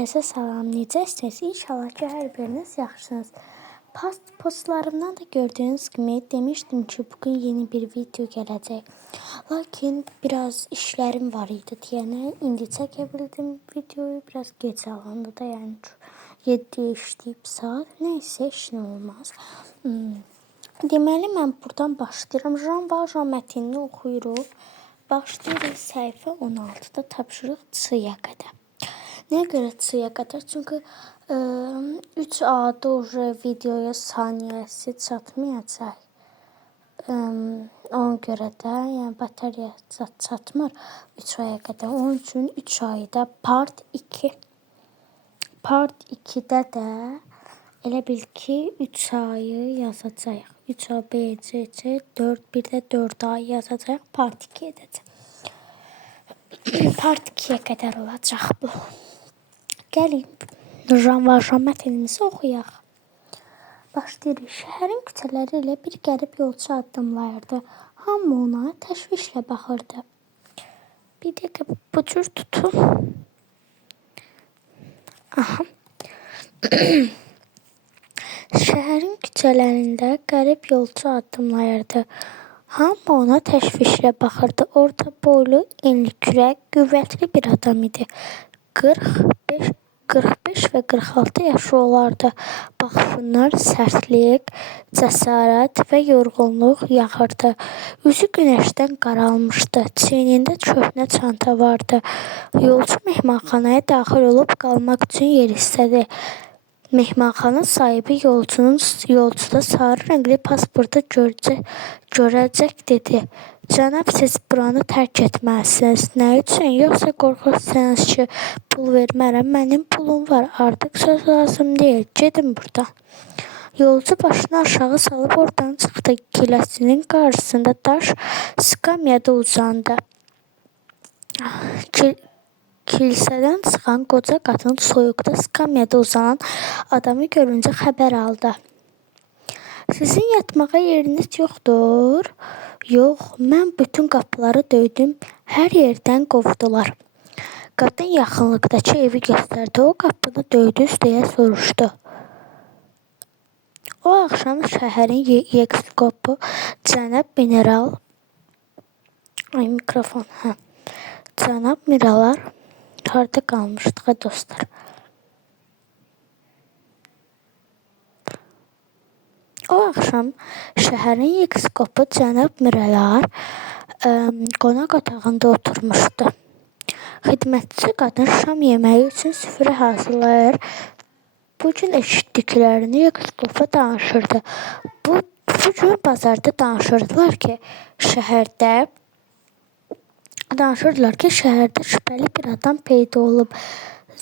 Herkese salam, necəsiniz? İnşallah ki, hər biriniz yaxşısınız. Postlarımdan da gördüğünüz gibi demiştim ki, bugün yeni bir video gələcək. Lakin biraz işlerim var idi diyene indi çəkə bildim videoyu. Biraz gec alındı da, yani 7'ye işləyib saat. Neyse, iş ne olmaz. Deməli, mən buradan başlayıram. Jean Valjean mətnini oxuyuruq. Başlayırıq səhifə 16-da tapşırıq C-yə qədər. Nəyə görə C-yə qədər? Çünki 3A-da videoya saniyəsi çatmayacaq. Ona görə də, yəni batarya çatmır 3 aya qədər. Onun üçün 3 ayda part 2. Part 2-də də elə bil ki 3 ayı yazacağıq. 3A, B, C, C, 4, bir də 4 ay yazacağıq. Part 2 edəcək. Part 2-yə qədər olacaq bu. Gəlin, Jean Valjean mətnimizi oxuyaq. Başlayırıq. Şəhərin küçələri ilə bir qərib yolçu addımlayırdı. Hamı ona təşvişlə baxırdı. Bir dəqiqə bu cür tutun. Aha. Şəhərin küçələrində qərib yolçu addımlayırdı. Hamı ona təşvişlə baxırdı. Orta boylu, enli kürək, qüvvətli bir adam idi. 45 və 46 yaşı olardı. Baxışından sərtlik, cəsarət və yorğunluq yağırdı. Üzü günəşdən qaralmışdı. Çiynində köhnə çanta vardı. Yolçu mehmanxanaya daxil olub qalmaq üçün yer istədi. Mehmanxana sahibi yolcuda sarı rəngli pasportu görəcək dedi. Cənab, siz buranı tərk etməlisiniz. Nə üçün? Yoxsa qorxursanız ki, pul vermərəm. Mənim pulum var. Artıq söz lazım deyil. Gedin buradan. Yolcu başını aşağı salıb oradan çıxdı. Kiləsinin qarşısında daş skamyada uzandı. Kilsədən çıxan qoca qadın soyuqda skamyada uzanan adamı görüncə xəbər aldı. Sizin yatmağa yeriniz yoxdur? Yox, mən bütün qapıları döydüm, hər yerdən qovdular. Qadın yaxınlıqdakı evi göstərdi, o qapını döydü, deyə soruşdu. O axşam şəhərin yepiskopu cənab Miralar harda qalmışdıq dostlar? O axşam şəhərin yepiskopu cənab Miralar qonaq otağında oturmuşdu. Xidmətçi qadın şam yeməyi üçün süfrə hazırlayır. Bu gün eşitdiklərini yepiskopa danışırdı. Bu gün bazarda danışırdılar ki, şəhərdə şübhəli bir adam peyda olub.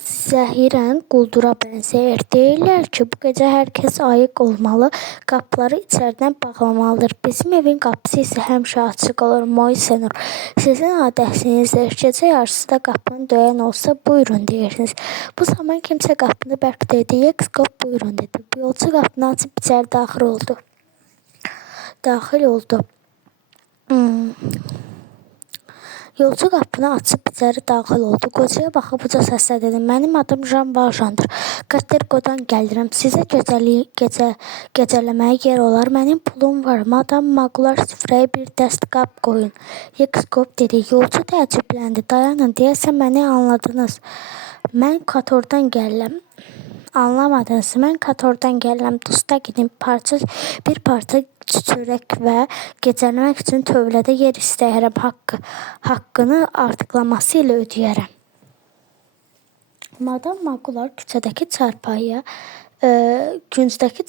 Zəhirən quldura bənzəyir. Deyirlər ki, bu gecə hər kəs ayıq olmalı, qapıları içəridən bağlamalıdır. Bizim evin qapısı isə həmişə açıq olur. Moisenur, sizin adətinizdir. Gecə yarısıda qapını döyən olsa, buyurun deyirsiniz. Bu zaman kimsə qapını bərk döydü. Yepiskop buyurun dedi. Yolçu qapını açıb içəri daxil oldu. Yolcu qapını açıb içəri daxil oldu. Qocaya baxıb uca səslə dedi. Mənim adım Jean Valjeandır. Qaterqodan gəlirəm. Sizə gecələməyə yer olar. Mənim pulum var. Madam Maglar süfrəyə bir dəst qab qoyun. Yepiskop dedi. Yolcu təəccübləndi. Dayanın, deyəsən məni anladınız. Mən Katordan gəlirəm. Anlamadınız. Mən Katordan gəlirəm. Dusta gidin. Bir parça çörək və gecələmək üçün tövlədə yer istəyirəm. Haqqını artıqlaması ilə ödəyərəm. Madam Maglar küncdəki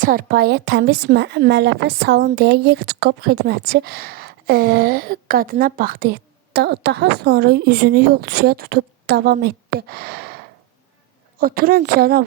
çarpayıya təmiz mələfə salın deyə yepiskop xidmətçi qadına baxdı. Daha sonra üzünü yolçuya tutub davam etdi. Oturun cənab,